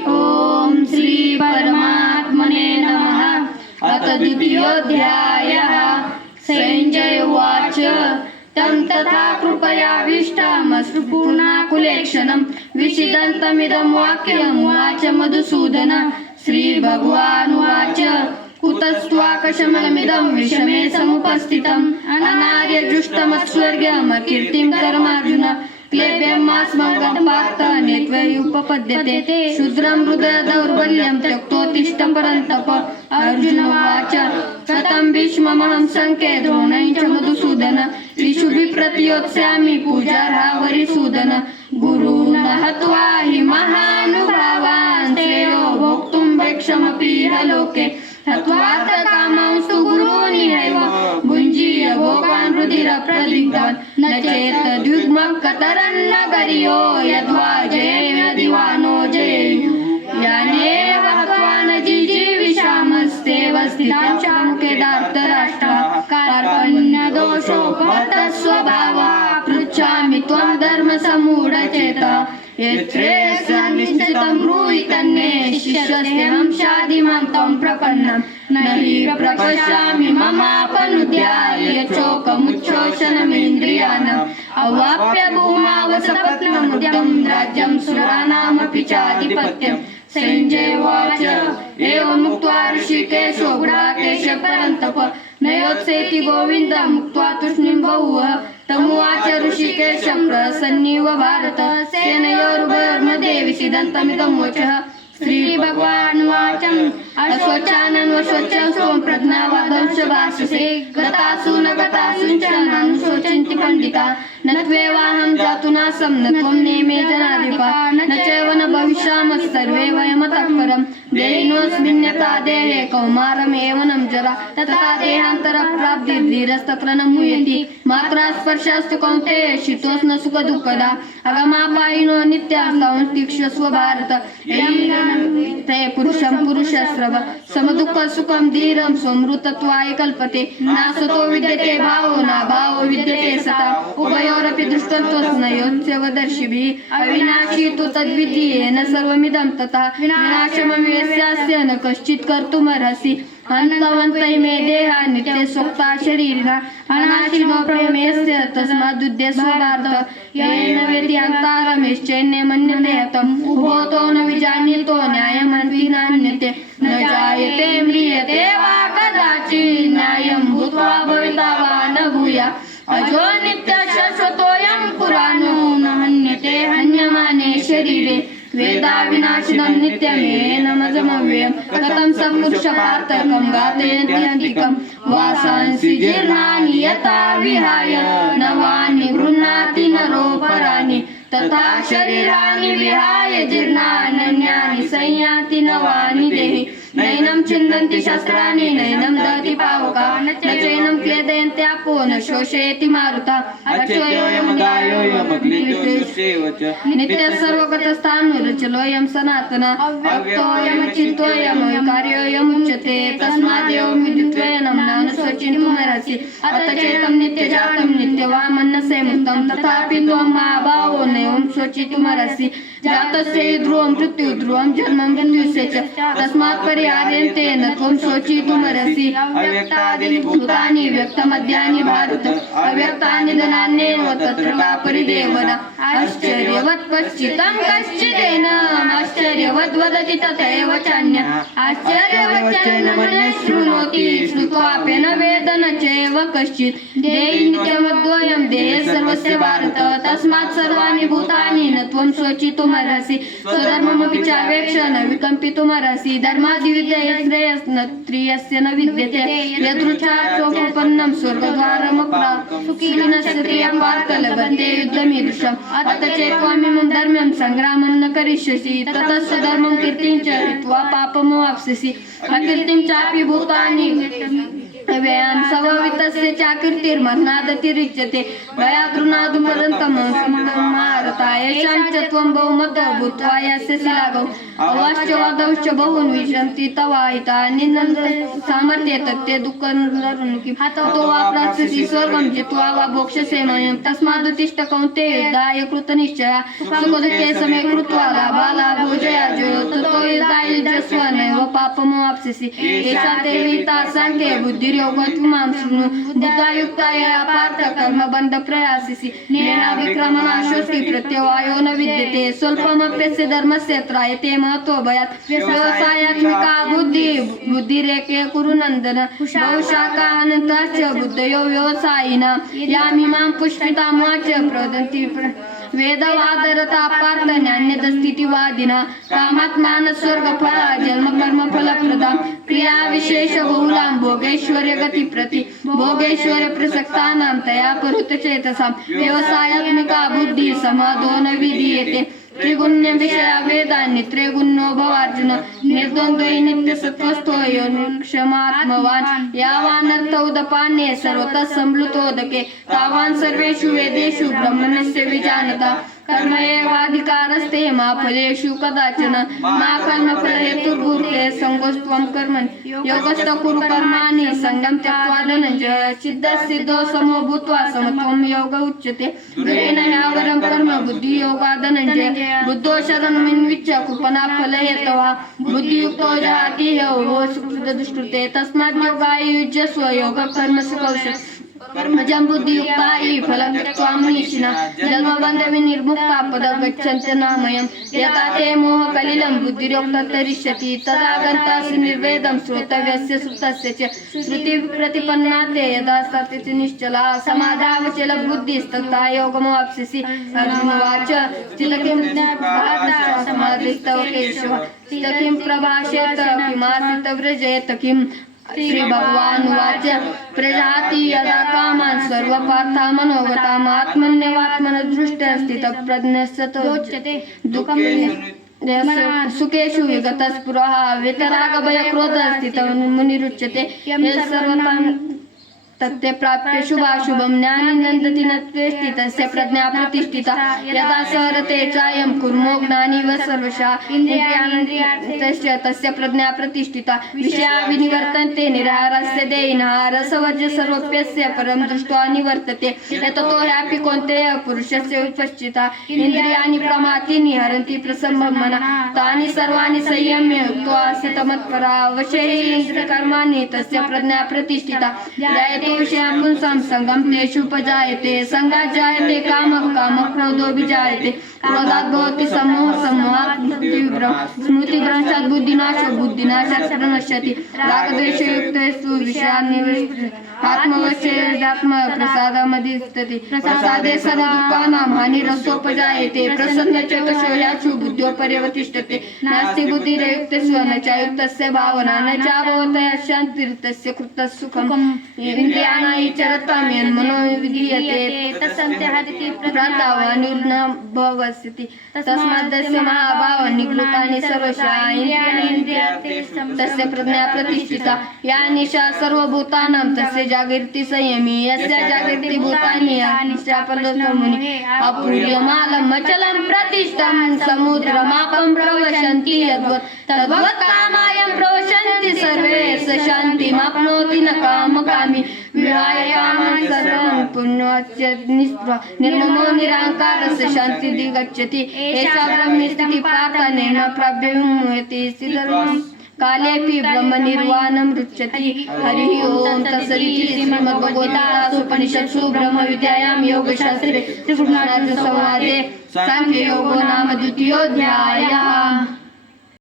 ओम श्री परमात्मने नमः। अथ द्वितीयोऽध्यायः। संजय उवाच तं तथा कृपयाभीष्टमश्रुपूर्णाकुलेक्षणं विषिदन्तमिदं वाक्यम् उवाच मधुसूदन। श्रीभगवानुवाच कुतस्त्वाकशमलमिदं विषमे समुपस्थितम् अनार्यजुष्टमस्वर्गमकीर्तिं कर्मार्जुन। क्लेब्यमास्मगं पार्थ नेत्वयुपपद्यते शूद्रं हृदय दौर्बल्यं त्यक्तोत्तिष्ठ परन्तप। अर्जुन उवाच कथं भीष्ममहं संख्ये द्रोणं च मधुसूदन। इषुभिः प्रतियोत्स्यामि पूजार्हा वरिसूदन। गुरून् हत्वा हि महानुभावान् श्रेयो भोक्तुं वैक्षमपि इहलोके। हत्वार्थकामांस्तु गुरूनिहैव भुञ्जीय भोगान् रुधिरप्रदिग्धान्। न चेत्तद्युग्मः कतरन्न गरियो यद्वा जयेयदि वा नो जयेयुः। यानेव हत्वा न जिजीविषामस्तेव स्थितां चामुखे धार्तराष्ट्राः। कार्पण्यदोषोपहतः स्वभावः पृच्छामि त्वं धर्मसम्मूढचेतः। यच्छ्रेयस्यानिश्चितं ब्रूहि तन्मे शिष्यस्तेऽहं शाधिमां तं प्रपन्नं। न हि प्रपश्यामि ममापनुद्याय यच्छोकमुच्छोषणमिन्द्रियाणाम्। अवाप्य भूमावसपत्नमुद्यं राज्यं सुराणामपि चाधिपत्यम्। संजय उवाच एवमुक्त्वा ऋषिकेशो गुडाकेश परन्तप नयोत्सेति गोविन्दं मुक्त्वा तूष्णीं बहुः। तमुवाच ऋषिकेशं प्रसन्नीव भारत सेनयोरुभयोर्मध्ये विषीदन्तमिदं वचः। श्रीभगवानुवाच अशोचानन्वशोचं सोम प्रज्ञावादंश भाषसे। गतासु न गतासुञ्च नानुशोचन्ति पण्डिता। न त्वेवाहं जातुनासं न त्वं नेमे जनाधिपा। न चैव न भविष्यामः वयमतः परम्। देहिनोऽस्मिन्यथा देहे कौमारमेवनं जरा तथा देहान्तरप्राप्तिर्धीरस्तत्र न मुह्यति। मात्रा स्पर्शास्तु कौन्तेय शीतोष्ण सुखदुःखदा। अगमापायिनो नित्यास्तांस्तिक्षस्व भारत। ते पुरुषं पुरुषस्रव समदुःखसुखं धीरं स्वमृतत्वाय कल्पते। नासतो विद्यते भावो नाभावो विद्यते सता। उभयोरपि दृष्टत्वस्नयोच्यवदर्शिभिः। अविनाशी तु तद्वितीयेन सर्वमिदं तथा। विनाशमव्यस्यास्य न कश्चित् कर्तुमर्हसि। अन्तवन्तै मे देहा नित्यसोक्ता शरीरिणा। अनाशिनो प्रेमस्य तस्मादुद्यस्व भारत। येन वेति हन्तारमेश्चैन्ये मन्यते हतम्। उभोतो न विजानीतो न्यायमन्ति नान्यते। न जायते म्रियते वा कदाचित् न्यायं भूत्वा भविता वा न भूयात्। अजो नित्यः शाश्वतोऽयं पुराणो न हन्यते हन्यमाने शरीरे। वेदाविनाशिनं नित्यमेनमजमव्ययम्। कथं स पुरुषपार्थकं घातयन्ति हन्तिकं। वासांसि जीर्णानि यथा विहाय नवानि गृह्णाति नरोपराणि। तथा शरीराणि विहाय जीर्णान्यन्यानि संयाति नवानि देहि। नैनं छिन्दन्ति शस्त्राणि नैनं दहति पावका। न चैनं क्लेदयन्ति आपो न शोषयति मारुता। नित्यः सर्वगतस्थाणुरचलोऽयं सनातनः। अव्यक्तोऽयमचिन्तोऽयमविकार्योऽयमुच्यते। तस्मादेवं विद्युत्वयनं नानुशोचितुमर्हसि। अथ चेतं नित्यजातं नित्यवामन्नसे मुक्तं। तथापि त्वं महाभावो नैवं शोचितुमर्हसि। जातस्य ध्रुवं मृत्युः ध्रुवं जन्म मृत्युस्य च। तस्मात् परिहार्यन्ते न त्वं शोचितुमर्हसि। अव्यक्तादीनि भूतानि व्यक्तमद्यानि भारत। अव्यक्तानि धनान्येव तत्र का परिदेवना। आश्चर्यवत् पश्चितं कश्चिदेनम्। आश्चर्यवद् वदति तथैव चान्यः। आश्चर्यवच्चैनं शृणोति श्रुत्वाप्येन वेद न चैव कश्चित्। देहि नित्यमद्वयं देहे सर्वस्य भारत। तस्मात् सर्वाणि भूतानि न त्वं शोचितुमर्हसि। स्वधर्ममपि चावेक्ष न विकम्पितुमर्हसि। धर्मादिविद्यया श्रेयस्न त्रियस्य न विद्यते। यदृच्छा चोपपन्नं स्वर्गद्वारमप्राप्य सुखिनस्य त्रियं पार्थ लभन्ते युद्धमीदृशम्। अथ चेत्त्वमिमं धर्म्यं सङ्ग्रामं न करिष्यसि। ततस्य धर्मं कीर्तिं च हित्वा पापमवाप्स्यसि। अकीर्तिं चापि भूतानि व्ययान् स्ववित्तस्य चाकीर्तिर्मरणादतिरिच्यते। भयाद्रुनादुपरन्तं मारता। येषां च त्वं बहुमतो भूत्वा यास्यसि लाभम्। अवाश्च वादौश्च बहून् विशन्ति तवाहिता। निन्दन् सामर्थ्ये तत्ते दुःखं हतो वा प्राप्स्यसि स्वर्गं जित्वा वा भोक्ष्यसे मह्यम्। तस्मादुत्तिष्ठ कौन्तेय युद्धाय कृतनिश्चयः। सुखदुःखे समे कृत्वा लाभालाभो जया जयो। पापमोप्स्यसि एषा ते विहिता सांख्ये बुद्धिर्योगो शृणु बुद्धायुक्ताया पार्थ कर्मबन्ध प्रयासिसि नेहा विक्रमनाशोऽस्ति प्रत्यवायो न विद्यते स्वल्पमप्यस्य धर्मस्य त्रायते महतो भयात् व्यवसायात्मिका बुद्धिरेके कुरु नन्दन बहुशाखानन्ताश्च बुद्धयो व्यवसायिना यामिमां पुष्पितां वाच प्रवदन्ति वेदवादरता पार्थ न्यान्यदस्थितिवादिना कामात्मान स्वर्गफला जन्मकर्मफलप्रदां क्रिया विशेष बहुलां भोगैश्वर्य गतिप्रति भोगैश्वर्य प्रसक्तानां तया परुतचेतसां व्यवसायात्मिका बुद्धिः समाधो न विधीयते त्रिगुण्य विषया वेदान्य त्रिगुण्यो भवार्जुन निर्द्वन्द्वै नित्यसत्त्वस्थो यो क्षमात्मवान् यावानर्थ उदपान्ये सर्वतः संप्लुतोदके तावान् सर्वेषु वेदेषु ब्रह्मणस्य विजानता कर्म एवाधिकारस्ते मा फलेषु कदाचन मा कर्मफलहेतुर्भूते संगोस्त्वं कर्मणि योगस्थ कुरु कर्माणि संगं त्यक्त्वा धनञ्जय सिद्धसिद्धो समो भूत्वा समत्वं योग उच्यते गुरेण यावरं कर्म बुद्धियोगा धनञ्जय बुद्धो शरणमन्विच्य कुपना फलहेतवा बुद्धियुक्तो जहाति ह्यो सुकृतदुष्कृते तस्मात् योगाय युज्यस्व योग कर्मसु कौशल अजं बुद्धियुक्ता हि फलं त्यक्त्वा मनीषिणः जन्मबन्धविनिर्मुक्ता पदं गच्छन्ति नामयम् यथा ते मोहकलिलं बुद्धिर्योक्तरिष्यति तदा गन्तासि निर्वेदं श्रोतव्यस्य सुतस्य च श्रुतिप्रतिपन्ना ते यदा सत्यति निश्चला समाधावचल बुद्धिस्तथा योगमवाप्स्यसि अर्जुनोवाच स्थितकिं समाधिस्तव केशव स्थितकिं प्रभाषेत किमासीत व्रजेत किम् श्री भगवानुवाच प्रजाति यदा कामान् सर्वपार्था मनोगताम् आत्मन्यवात्मनदृष्टः स्थितप्रज्ञस्ततोच्यते दुःखं सुखेषु विगतस्पृहः वितरागभयक्रोधः स्थितः मुनिरुच्यते यः सर्वतां तत्ते प्राप्य शुभाशुभं ज्ञानी नन्दति न त्वेष्टि तस्य प्रज्ञा प्रतिष्ठिता यदा सरते चायं कुर्मो ज्ञानीव सर्वशः इन्द्रियाणीन्द्रियार्थस्य तस्य प्रज्ञा प्रतिष्ठिता विषया विनिवर्तन्ते निराहारस्य देयिनः रसवर्ज्य सर्वप्यस्य परं दृष्ट्वा निवर्तते यततो ह्यापि कौन्तेय पुरुषस्य उपस्थिता इन्द्रियाणि प्रमाथीनि हरन्ति प्रसम्भं मनः तानि सर्वाणि संयम्य युक्त्वा स्थितमत्परा वशे इन्द्रियकर्माणि तस्य प्रज्ञा प्रतिष्ठिता जायते विषयान् पुंसां संगं तेषु उपजायते संगात् जायते कामः कामः क्रोधो विजायते क्रोधात् भवति सम्मोहः सम्मोहात् स्मृतिभ्रंशात् बुद्धिनाशो बुद्धिनाशात् प्रणश्यति रागद्वेषयुक्तेषु विषयान् आत्मवश्येदात्मप्रसादामधिष्ठति प्रसादे सर्वदुःखानां हानिरसोपजायते प्रसन्नचेतसो याचु बुद्ध्यो पर्यवतिष्ठते नास्ति बुद्धिर्युक्तस्य न च युक्तस्य भावना न चाभवतया शान्तिर्तस्य कृतः सुखम् इंद्रियाणां चरतां यन्मनो विधीयते तत्सन्त्यहति प्रातावानिर्न भवस्यति तस्माद्दस्य महाभावः निगृहीतानि सर्वशः इन्द्रियाणि तस्य प्रज्ञा प्रतिष्ठिता या निशा सर्वभूतानां तस्य जागृति संयमी यस्य जागृति भूतानि मुनि अपूर्यमालम् अचलं प्रतिष्ठं समुद्रमापं प्रवशन्ति यद्वत् तद्वत् कामायं प्रवशन्ति सर्वे स शान्तिमाप्नोति न कामकामी विहाय कामान् सर्वं पुण्यस्य निस्पृह निर्ममो निराङ्कारस्य शान्तिः गच्छति एषा ब्रह्मस्थितिः पार्थानेन प्राप्यमुह्यति स्थितर्मं कालेऽपि ब्रह्मनिर्वाणं रुच्यति हरिः ओं तत्सदिति श्रीमद्भगवद्गीतासूपनिषत्सु ब्रह्मविद्यायां योगशास्त्रे श्रीकृष्णार्जुनसंवादे सांख्ययोगो नाम द्वितीयोऽध्यायः।